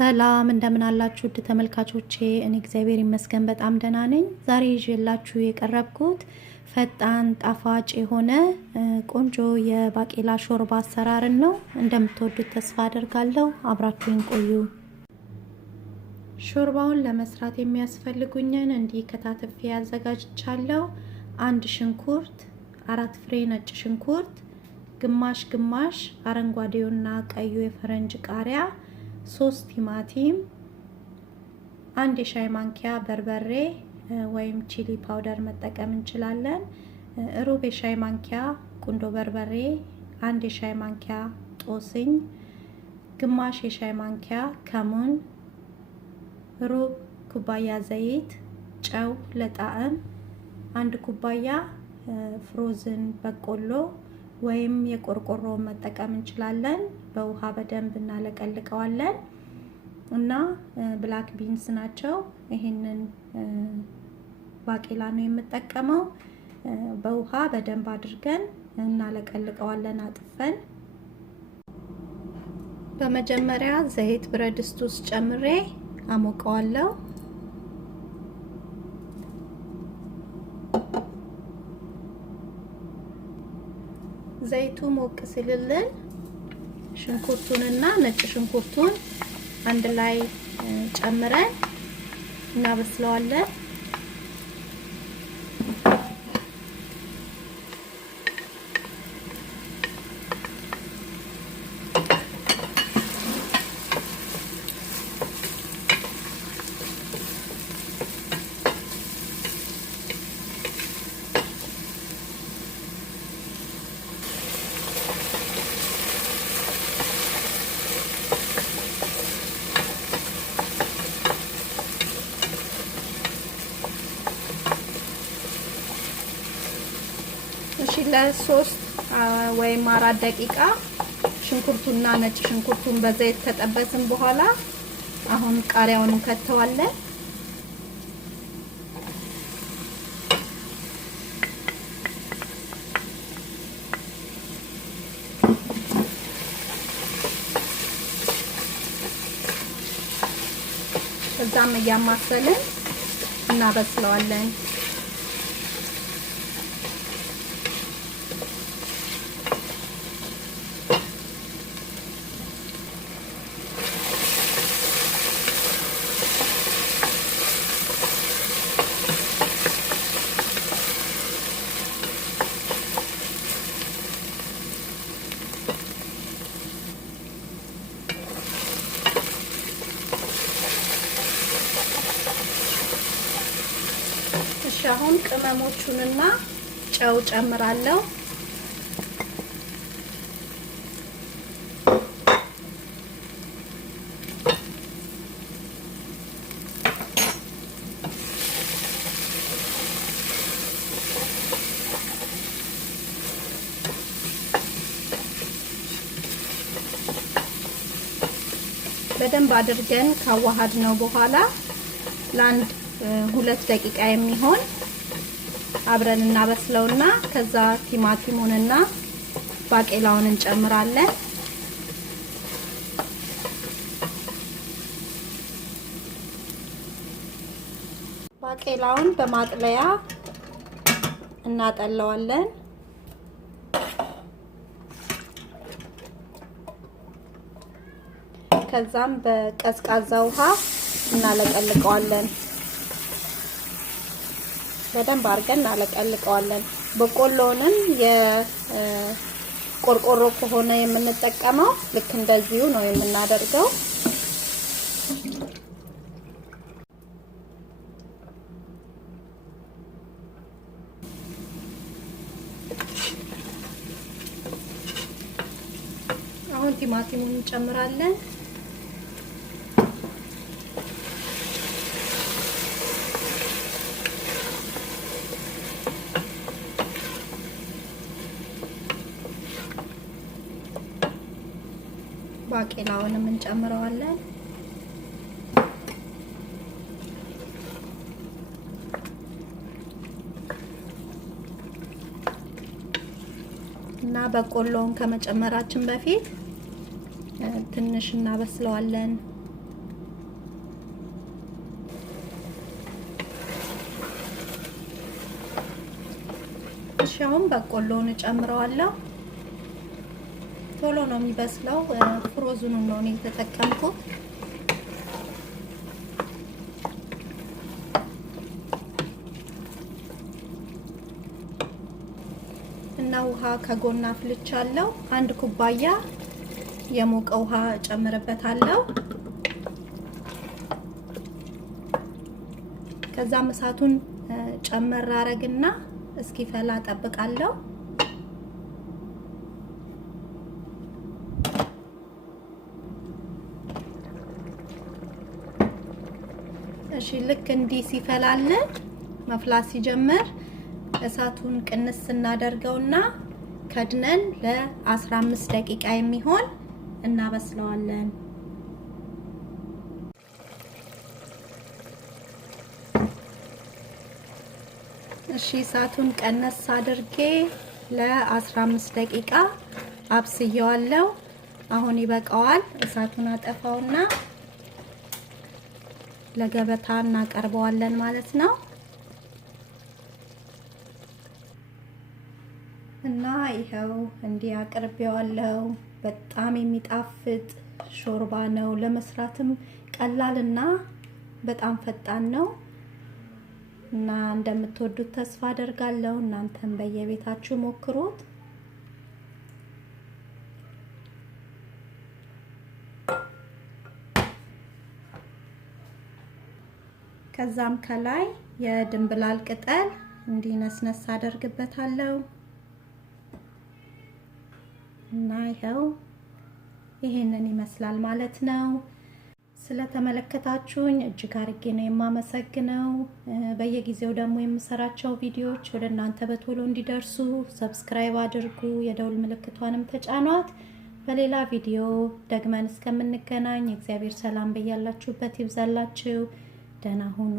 ሰላም እንደምን አላችሁ ተመልካቾቼ እኔ እግዚአብሔር ይመስገን በጣም ደህና ነኝ። ዛሬ ይዤላችሁ የቀረብኩት ፈጣን ጣፋጭ የሆነ ቆንጆ የባቄላ ሾርባ አሰራር ነው። እንደምትወዱት ተስፋ አደርጋለሁ። አብራችሁን ቆዩ። ሾርባውን ለመስራት የሚያስፈልጉኝን እንዲህ ከታትፌ አዘጋጅቻለሁ። አንድ ሽንኩርት፣ 4 ፍሬ ነጭ ሽንኩርት፣ ግማሽ አረንጓዴውና ቀዩ የፈረንጅ ቃሪያ፣ 3 ቲማቲም፣ 1 የሻይ ማንኪያ በርበሬ ወይም ቺሊ ፓውደር መጠቀም እንችላለን። ሩብ የሻይ ማንኪያ ቁንዶ በርበሬ፣ 1 የሻይ ማንኪያ ጦስኝ፣ ግማሽ የሻይ ማንኪያ ከሙን፣ ሩብ ኩባያ ዘይት፣ ጨው ለጣዕም፣ 1 ኩባያ ፍሮዝን በቆሎ ወይም የቆርቆሮ መጠቀም እንችላለን። በውሃ በደንብ እናለቀልቀዋለን እና ብላክ ቢንስ ናቸው። ይሄንን ባቄላ ነው የምጠቀመው። በውሃ በደንብ አድርገን እናለቀልቀዋለን አጥፈን። በመጀመሪያ ዘይት ብረት ድስት ውስጥ ጨምሬ አሞቀዋለሁ። ዘይቱ ሞቅ ሲልልን ሽንኩርቱንና ነጭ ሽንኩርቱን አንድ ላይ ጨምረን እናበስለዋለን። ለ3 ወይም 4 ደቂቃ ሽንኩርቱና ነጭ ሽንኩርቱን በዘይት ከጠበስን በኋላ አሁን ቃሪያውን እንከተዋለን። ከዛም እያማሰልን እናበስለዋለን። አሁን ቅመሞቹንና ጨው ጨምራለሁ። በደንብ አድርገን ካዋሃድ ነው በኋላ ለአንድ 2 ደቂቃ የሚሆን አብረን እናበስለውና ከዛ ቲማቲሙንና ባቄላውን እንጨምራለን። ባቄላውን በማጥለያ እናጠለዋለን። ከዛም በቀዝቃዛ ውሃ እናለቀልቀዋለን። በደንብ አድርገን እናለቀልቀዋለን። በቆሎንም የቆርቆሮ ከሆነ የምንጠቀመው ልክ እንደዚሁ ነው የምናደርገው። አሁን ቲማቲሙን እንጨምራለን። ባቄላውንም እንጨምረዋለን። እና በቆሎውን ከመጨመራችን በፊት ትንሽ እናበስለዋለን። እሺ አሁን በቆሎውን ጨምረዋለሁ። ቶሎ ነው የሚበስለው። ፍሮዙን ነው እኔ የተጠቀምኩት። እና ውሃ ከጎና አፍልቻለሁ። 1 ኩባያ የሞቀ ውሃ ጨምርበታለሁ። ከዛ እሳቱን ጨመር አረግና እስኪፈላ ጠብቃለሁ። እሺ ልክ እንዲህ ሲፈላልን መፍላት ሲጀምር እሳቱን ቅንስ እናደርገውና ከድነን ለ15 ደቂቃ የሚሆን እናበስለዋለን። እሺ እሳቱን ቀነስ አድርጌ ለ15 ደቂቃ አብስየዋለሁ። አሁን ይበቃዋል። እሳቱን አጠፋውና ለገበታ እናቀርበዋለን ማለት ነው። እና ይሄው እንዲህ አቅርቤዋለሁ። በጣም የሚጣፍጥ ሾርባ ነው። ለመስራትም ቀላልና በጣም ፈጣን ነው። እና እንደምትወዱት ተስፋ አደርጋለሁ። እናንተም በየቤታችሁ ሞክሩት። ከዛም ከላይ የድንብላል ቅጠል እንዲነስነስ አደርግበታለሁ። እና ይሄው ይሄንን ይመስላል ማለት ነው። ስለተመለከታችሁኝ እጅግ አርጌ ነው የማመሰግነው። በየጊዜው ደግሞ የምሰራቸው ቪዲዮዎች ወደ እናንተ በቶሎ እንዲደርሱ ሰብስክራይብ አድርጉ፣ የደውል ምልክቷንም ተጫኗት። በሌላ ቪዲዮ ደግመን እስከምንገናኝ እግዚአብሔር ሰላም በያላችሁበት ይብዛላችሁ። ደህና ሁኑ።